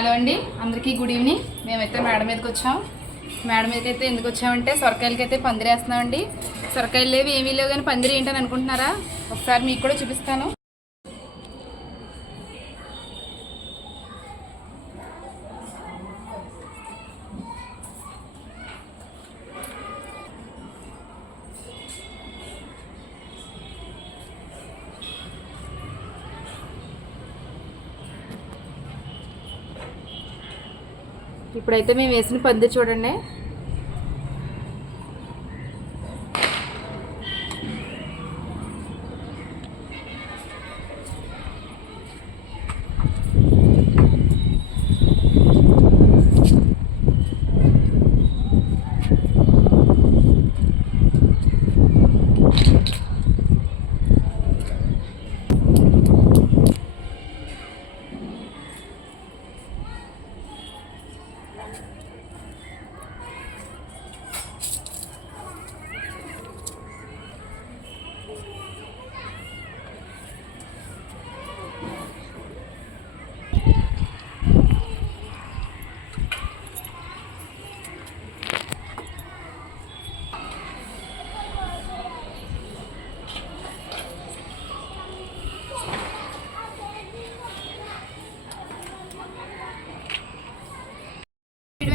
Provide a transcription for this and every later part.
Hello అండి, అందరికీ good evening. మేమైతే మేడ మీదకి వచ్చాం. మేడ మీదకి అయితే ఎందుకు వచ్చామంటే సొరకాయలకి అయితే పందిరి వేస్తున్నామండి. సొరకాయలు లేవు, ఏమీ లేవు, కానీ పందిరి ఏంటని అనుకుంటున్నారా? ఒకసారి మీకు కూడా చూపిస్తాను. ఇప్పుడైతే మేము వేసిన పందిరి చూడండి.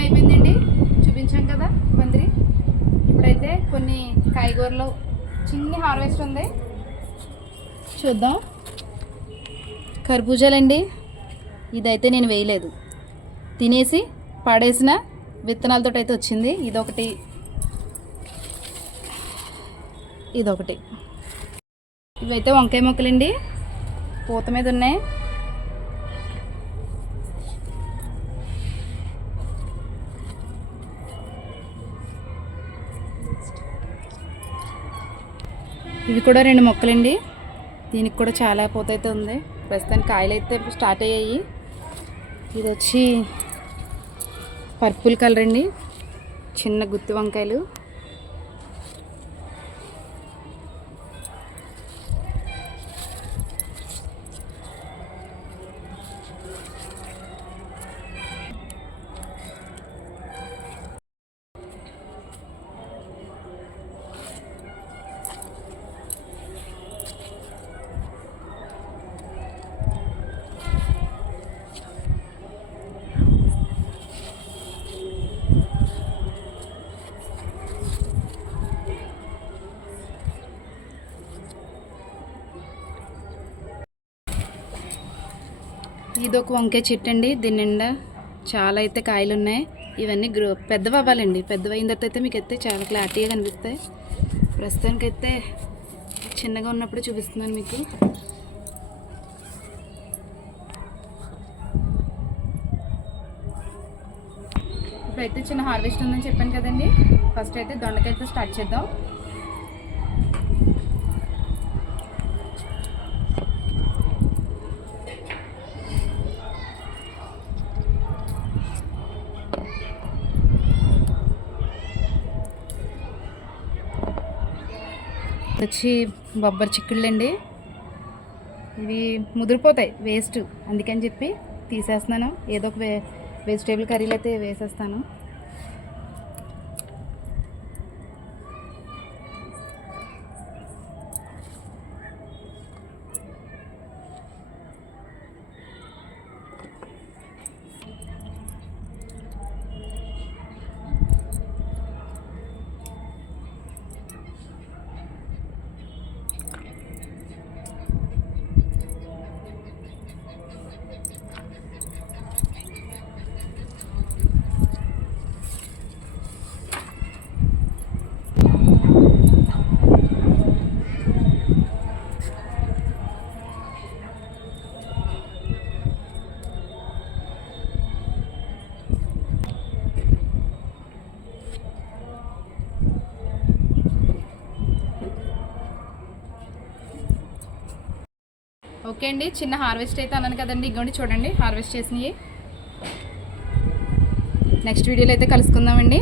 అయిపోయిందండి, చూపించాం కదా పందిరి. ఇప్పుడైతే కొన్ని కాయగూరలు చిన్ని హార్వెస్ట్ ఉంది, చూద్దాం. కర్బూజాలండి, ఇదైతే నేను వేయలేదు, తినేసి పడేసిన విత్తనాలతో అయితే వచ్చింది. ఇదొకటి, ఇదొకటి. ఇవైతే వంకాయ మొక్కలండి, పూత మీద ఉన్నాయి. ఇవి కూడా 2 మొక్కలండి, దీనికి కూడా చాలా పూత అయితే ఉంది. ప్రస్తుతానికి కాయలు అయితే స్టార్ట్ అయ్యాయి. ఇది వచ్చి పర్పుల్ కలర్ అండి, చిన్న గుత్తి వంకాయలు. ఇది ఒక వంకాయ చెట్టు అండి, దీని నిండా చాలా అయితే కాయలు ఉన్నాయి. ఇవన్నీ పెద్దవి అవ్వాలండి, పెద్దవి అయిన తర్వాత అయితే మీకు అయితే చాలా క్లారిటీగా కనిపిస్తాయి. ప్రస్తుతానికైతే చిన్నగా ఉన్నప్పుడు చూపిస్తున్నాను మీకు. ఇప్పుడైతే చిన్న హార్వెస్ట్ ఉందని చెప్పాను కదండి. ఫస్ట్ అయితే దొండకాయలతో స్టార్ట్ చేద్దాం. వచ్చి బొబ్బరి చిక్కుళ్ళు అండి, ఇవి ముదిరిపోతాయి, వేస్ట్, అందుకని చెప్పి తీసేస్తున్నాను. ఏదో ఒక వెజిటేబుల్ కర్రీలు అయితే వేసేస్తాను. ఓకే అండి, చిన్న హార్వెస్ట్ అయితే అన్నాను కదండి, ఇగోండి చూడండి హార్వెస్ట్ చేసినవి. నెక్స్ట్ వీడియోలో అయితే కలుసుకుందామండి.